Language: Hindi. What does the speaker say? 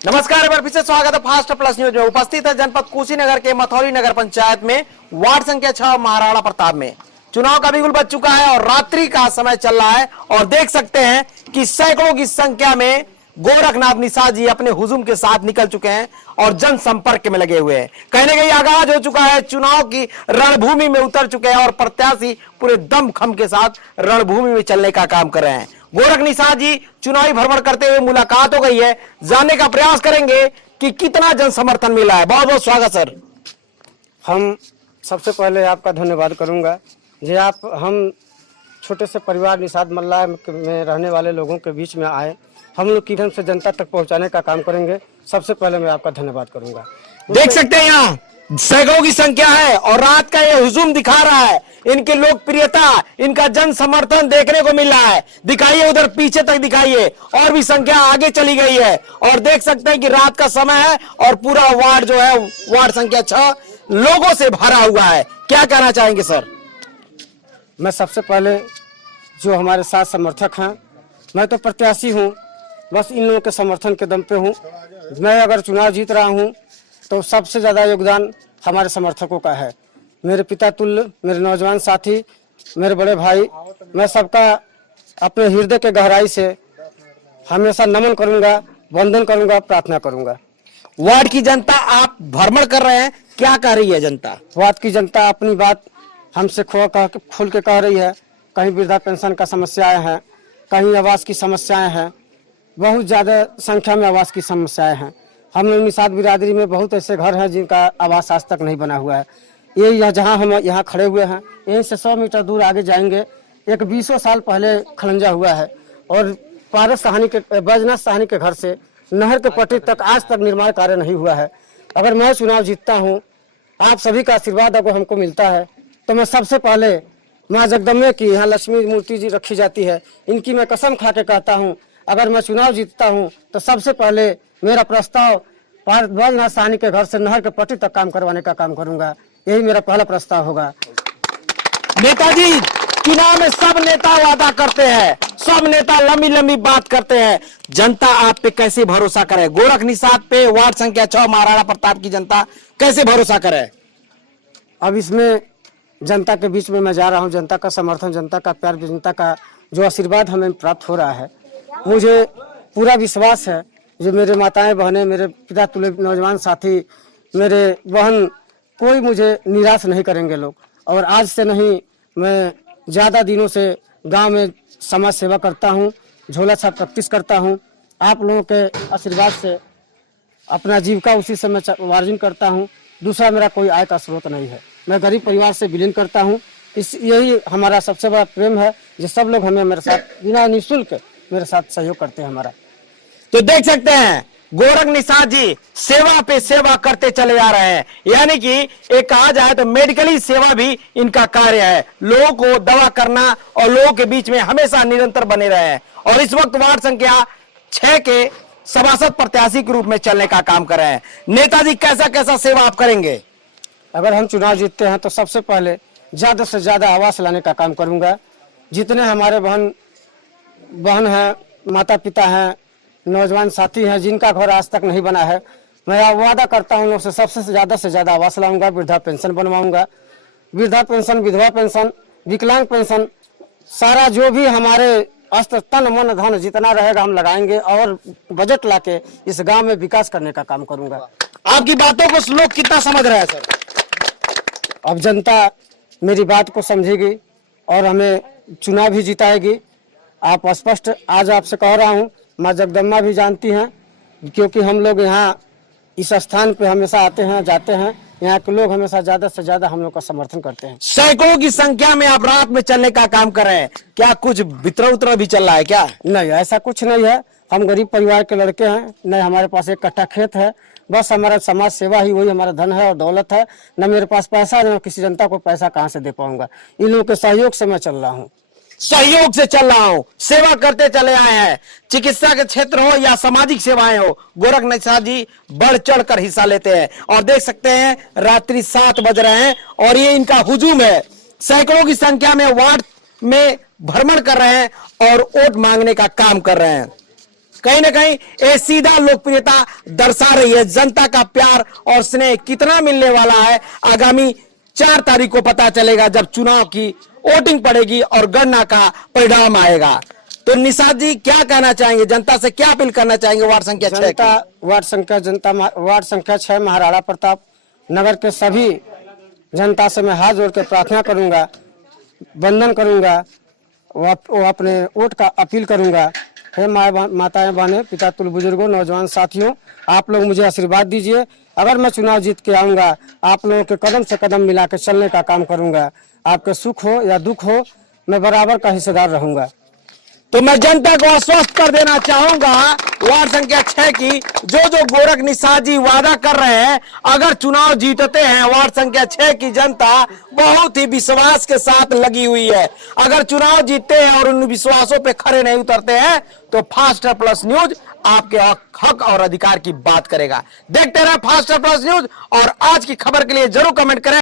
नमस्कार, एक बार फिर से स्वागत है फास्ट प्लस न्यूज में। उपस्थित है जनपद कुशीनगर के मथौली नगर पंचायत में वार्ड संख्या 6 महाराणा प्रताप में। चुनाव का बिगुल बज चुका है और रात्रि का समय चल रहा है और देख सकते हैं कि सैकड़ों की संख्या में गोरखनाथ निषाद जी अपने हुजूम के साथ निकल चुके हैं और जनसंपर्क में लगे हुए हैं। कहने का आगाज हो चुका है, चुनाव की रणभूमि में उतर चुके हैं और प्रत्याशी पूरे दमखम के साथ रणभूमि में चलने का काम कर रहे हैं। गोरख निषाद जी चुनावी भ्रमण करते हुए मुलाकात हो गई है, जानने का प्रयास करेंगे कि कितना जन समर्थन मिला है। बहुत बहुत स्वागत सर। हम सबसे पहले आपका धन्यवाद करूंगा जी, आप हम छोटे से परिवार निषाद मल्ला में रहने वाले लोगों के बीच में आए, हम लोग की से जनता तक पहुंचाने का काम करेंगे। सबसे पहले मैं आपका धन्यवाद करूंगा। देख सकते हैं यहाँ सैकड़ों की संख्या है और रात का ये हुजूम दिखा रहा है, इनकी लोकप्रियता, इनका जन समर्थन देखने को मिल रहा है। दिखाइए उधर पीछे तक दिखाइए, और भी संख्या आगे चली गई है और देख सकते हैं कि रात का समय है और पूरा वार्ड जो है वार्ड संख्या 6 लोगों से भरा हुआ है। क्या कहना चाहेंगे सर? मैं सबसे पहले जो हमारे साथ समर्थक हैं, मैं तो प्रत्याशी हूं, बस इन लोगों के समर्थन के दम पे हूं। मैं अगर चुनाव जीत रहा हूं तो सबसे ज़्यादा योगदान हमारे समर्थकों का है। मेरे पिता तुल्य, मेरे नौजवान साथी, मेरे बड़े भाई, मैं सबका अपने हृदय के गहराई से हमेशा नमन करूंगा, वंदन करूंगा, प्रार्थना करूंगा। वार्ड की जनता आप भ्रमण कर रहे हैं, क्या कह रही है जनता? वार्ड की जनता अपनी बात हमसे खुल के कह रही है। कहीं वृद्धा पेंशन का समस्याएं हैं, कहीं आवास की समस्याएं हैं, बहुत ज़्यादा संख्या में आवास की समस्याएं हैं। हम लोग निषाद बिरादरी में बहुत ऐसे घर हैं जिनका आवास आज तक नहीं बना हुआ है। ये जहाँ हम यहाँ खड़े हुए हैं, यहीं से 100 मीटर दूर आगे जाएंगे, एक 20 साल पहले खलंजा हुआ है और पारस साहनी के बैजनाथ साहनी के घर से नहर के पट्टी तक आज तक निर्माण कार्य नहीं हुआ है। अगर मैं चुनाव जीतता हूँ, आप सभी का आशीर्वाद अगर हमको मिलता है, तो मैं सबसे पहले माँ जगदम्बे की यहाँ लक्ष्मी मूर्ति जी रखी जाती है, इनकी मैं कसम खा के कहता हूँ, अगर मैं चुनाव जीतता हूँ तो सबसे पहले मेरा प्रस्ताव बैजनाथ साहनी के घर से नहर के पट्टी तक काम करवाने का काम करूंगा। यही मेरा पहला प्रस्ताव होगा। नेताजी चुनाव में सब नेता वादा करते हैं, सब नेता लंबी लंबी बात करते हैं, जनता आप पे कैसे भरोसा करे? गोरख निषाद पे वार्ड संख्या 6 महाराणा प्रताप की जनता कैसे भरोसा करे? अब इसमें जनता के बीच में मैं जा रहा हूं, जनता का समर्थन, जनता का प्यार, जनता का जो आशीर्वाद हमें प्राप्त हो रहा है, मुझे पूरा विश्वास है जो मेरे माताएं बहनें, मेरे पिता तुल्य नौजवान साथी, मेरे बहन, कोई मुझे निराश नहीं करेंगे लोग। और आज से नहीं, मैं ज़्यादा दिनों से गांव में समाज सेवा करता हूं, झोला छाप प्रैक्टिस करता हूं। आप लोगों के आशीर्वाद से अपना जीविका उसी से मैं उपार्जन करता हूं। दूसरा मेरा कोई आय का स्रोत नहीं है। मैं गरीब परिवार से बिलोंग करता हूं। यही हमारा सबसे बड़ा प्रेम है जो सब लोग हमें मेरे साथ बिना निःशुल्क मेरे साथ सहयोग करते हैं हमारा। तो देख सकते हैं गोरख निषाद जी सेवा पे सेवा करते चले जा रहे हैं, यानी कि एक कहा जाए तो मेडिकली सेवा भी इनका कार्य है। लोगों को दवा करना और लोगों के बीच में हमेशा निरंतर बने रहे हैं और इस वक्त वार्ड संख्या 6 के सभासद प्रत्याशी के रूप में चलने का काम कर रहे हैं। नेताजी कैसा कैसा सेवा आप करेंगे? अगर हम चुनाव जीतते हैं तो सबसे पहले ज़्यादा से ज़्यादा आवास लाने का काम करूंगा। जितने हमारे बहन हैं, माता पिता हैं, नौजवान साथी हैं जिनका घर आज तक नहीं बना है, मैं वादा करता हूं लोग से सबसे ज़्यादा आवास लाऊंगा, वृद्धा पेंशन बनवाऊंगा। वृद्धा पेंशन, विधवा पेंशन, विकलांग पेंशन, सारा जो भी हमारे अस्त्र तन मन धन जितना रहेगा हम लगाएंगे और बजट लाके इस गांव में विकास करने का काम करूंगा। आपकी बातों को लोग कितना समझ रहे हैं सर? अब जनता मेरी बात को समझेगी और हमें चुनाव भी जिताएगी। आप स्पष्ट आज आपसे कह रहा हूं, माँ जगदम्बा भी जानती हैं, क्योंकि हम लोग यहाँ इस स्थान पे हमेशा आते हैं, जाते हैं। यहाँ के लोग हमेशा ज़्यादा से ज़्यादा हम लोग का समर्थन करते हैं। सैकड़ों की संख्या में आप रात में चलने का काम कर रहे हैं, क्या कुछ वितरण उतरा भी चल रहा है क्या? नहीं, ऐसा कुछ नहीं है। हम गरीब परिवार के लड़के हैं, न हमारे पास एक कट्टा खेत है, बस हमारा समाज सेवा ही वही हमारा धन है और दौलत है। न मेरे पास पैसा, न किसी जनता को पैसा कहाँ से दे पाऊंगा। इन लोगों के सहयोग से मैं चल रहा हूँ, सहयोग से चल रहा हूं, सेवा करते चले आए हैं। चिकित्सा के क्षेत्र हो या सामाजिक सेवाएं हो, गोरख निषाद जी बढ़ चढ़ कर हिस्सा लेते हैं। और देख सकते हैं रात्रि 7 बज रहे हैं और ये इनका हुजूम है। सैकड़ों की संख्या में वार्ड में भ्रमण कर रहे हैं और वोट मांगने का काम कर रहे हैं। कहीं ना कहीं ये सीधा लोकप्रियता दर्शा रही है। जनता का प्यार और स्नेह कितना मिलने वाला है, आगामी 4 तारीख को पता चलेगा जब चुनाव की वोटिंग पड़ेगी और गणना का परिणाम आएगा। तो निषाद जी क्या कहना चाहेंगे, जनता से क्या अपील करना चाहेंगे वार्ड संख्या 6 की? वार्ड संख्या 6 महाराणा प्रताप नगर के सभी जनता से मैं हाथ जोड़ के प्रार्थना करूंगा, वंदन करूंगा, वो अपने वोट का अपील करूंगा। हे माताएं बहनें, पिता तुल्य बुजुर्गों, नौजवान साथियों, आप लोग मुझे आशीर्वाद दीजिए। अगर मैं चुनाव जीत के आऊंगा, आप लोगों के कदम से कदम मिला के चलने का काम करूंगा। आपके सुख हो या दुख हो, मैं बराबर का हिस्सेदार रहूंगा। तो मैं जनता को आश्वस्त कर देना चाहूंगा, वार्ड संख्या 6 की जो गोरख निषाद जी वादा कर रहे हैं, अगर चुनाव जीतते हैं वार्ड संख्या 6 की जनता बहुत ही विश्वास के साथ लगी हुई है। अगर चुनाव जीतते हैं और उन विश्वासों पे खरे नहीं उतरते हैं तो फास्टर प्लस न्यूज आपके हक और अधिकार की बात करेगा। देखते रहे फास्टर प्लस न्यूज और आज की खबर के लिए जरूर कमेंट करें।